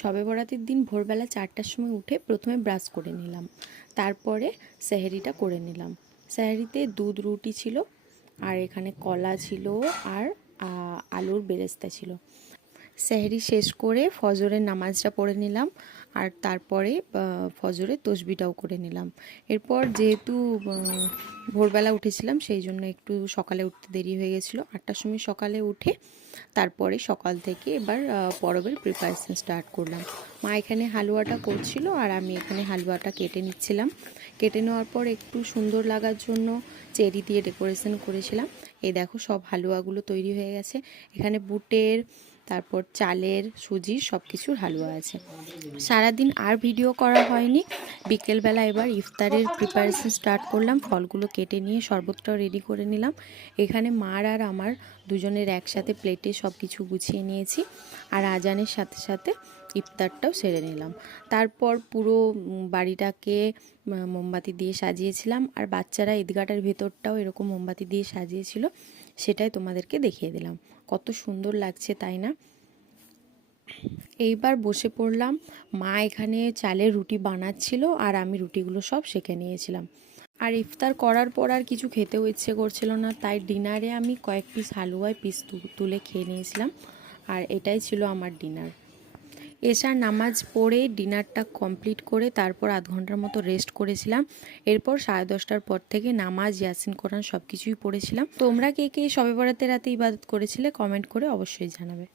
শবে বরাতের দিন ভোরবেলা 4টার সময় উঠে প্রথমে ব্রাশ করে নিলাম, তারপরে সেহরিটা করে নিলাম। সেহরিতে দুধ রুটি ছিল, আর এখানে কলা ছিল, আর আলুর বেরেস্তা ছিল। সেহরি শেষ করে ফজরের নামাজটা পড়ে নিলাম, আর তারপরে ফজরের তসবিটাও করে নিলাম। এরপর যেহেতু ভোরবেলা উঠেছিলাম, সেই জন্য একটু সকালে উঠতে দেরি হয়ে গেছিলো। 8টার সময় সকালে উঠে তারপরে সকাল থেকে এবার পরবের প্রিপারেশন স্টার্ট করলাম। মা এখানে হালুয়াটা করছিল, আর আমি এখানে হালুয়াটা কেটে নিচ্ছিলাম। কেটে নেওয়ার পর একটু সুন্দর লাগার জন্য চেরি দিয়ে ডেকোরেশন করেছিলাম। এই দেখো সব হালুয়াগুলো তৈরি হয়ে গেছে। এখানে বুটের, তারপর চালের, সুজির সব কিছুর হালুয়া আছে। সারাদিন আর ভিডিও করা হয়নি। বিকেলবেলা এবার ইফতারের প্রিপারেশন স্টার্ট করলাম। ফলগুলো কেটে নিয়ে শরবতটাও রেডি করে নিলাম। এখানে মার আর আমার দুজনের একসাথে প্লেটে সব কিছু গুছিয়ে নিয়েছি, আর আজানের সাথে সাথে ইফতারটাও সেরে নিলাম। তারপর পুরো বাড়িটাকে মোমবাতি দিয়ে সাজিয়েছিলাম, আর বাচ্চারা ঈদগাহটার ভেতরটাও এরকম মোমবাতি দিয়ে সাজিয়েছিল, সেটাই তোমাদেরকে দেখিয়ে দিলাম। কত সুন্দর লাগছে তাই না? এইবার বসে পড়লাম। মা এখানে চালের রুটি বানাচ্ছিল, আর আমি রুটিগুলো সব সেঁকে নিয়েছিলাম। আর ইফতার করার পর আর কিছু খেতেও ইচ্ছে করছিল না, তাই ডিনারে আমি কয়েক পিস হালুয়ায় পিস তুলে খেয়ে নিয়েছিলাম, আর এটাই ছিল আমার ডিনার। এশার নামাজ পড়ে ডিনারটা কমপ্লিট করে তারপর আধ ঘন্টার মতো রেস্ট করেছিলাম। এরপর 10:30টার পর থেকে নামাজ, ইয়াসিন কোরআন সব কিছুই পড়েছিলাম। তোমরা কে কে শবে বরাতের রাতে ইবাদত করেছিলে কমেন্ট করে অবশ্যই জানাবে।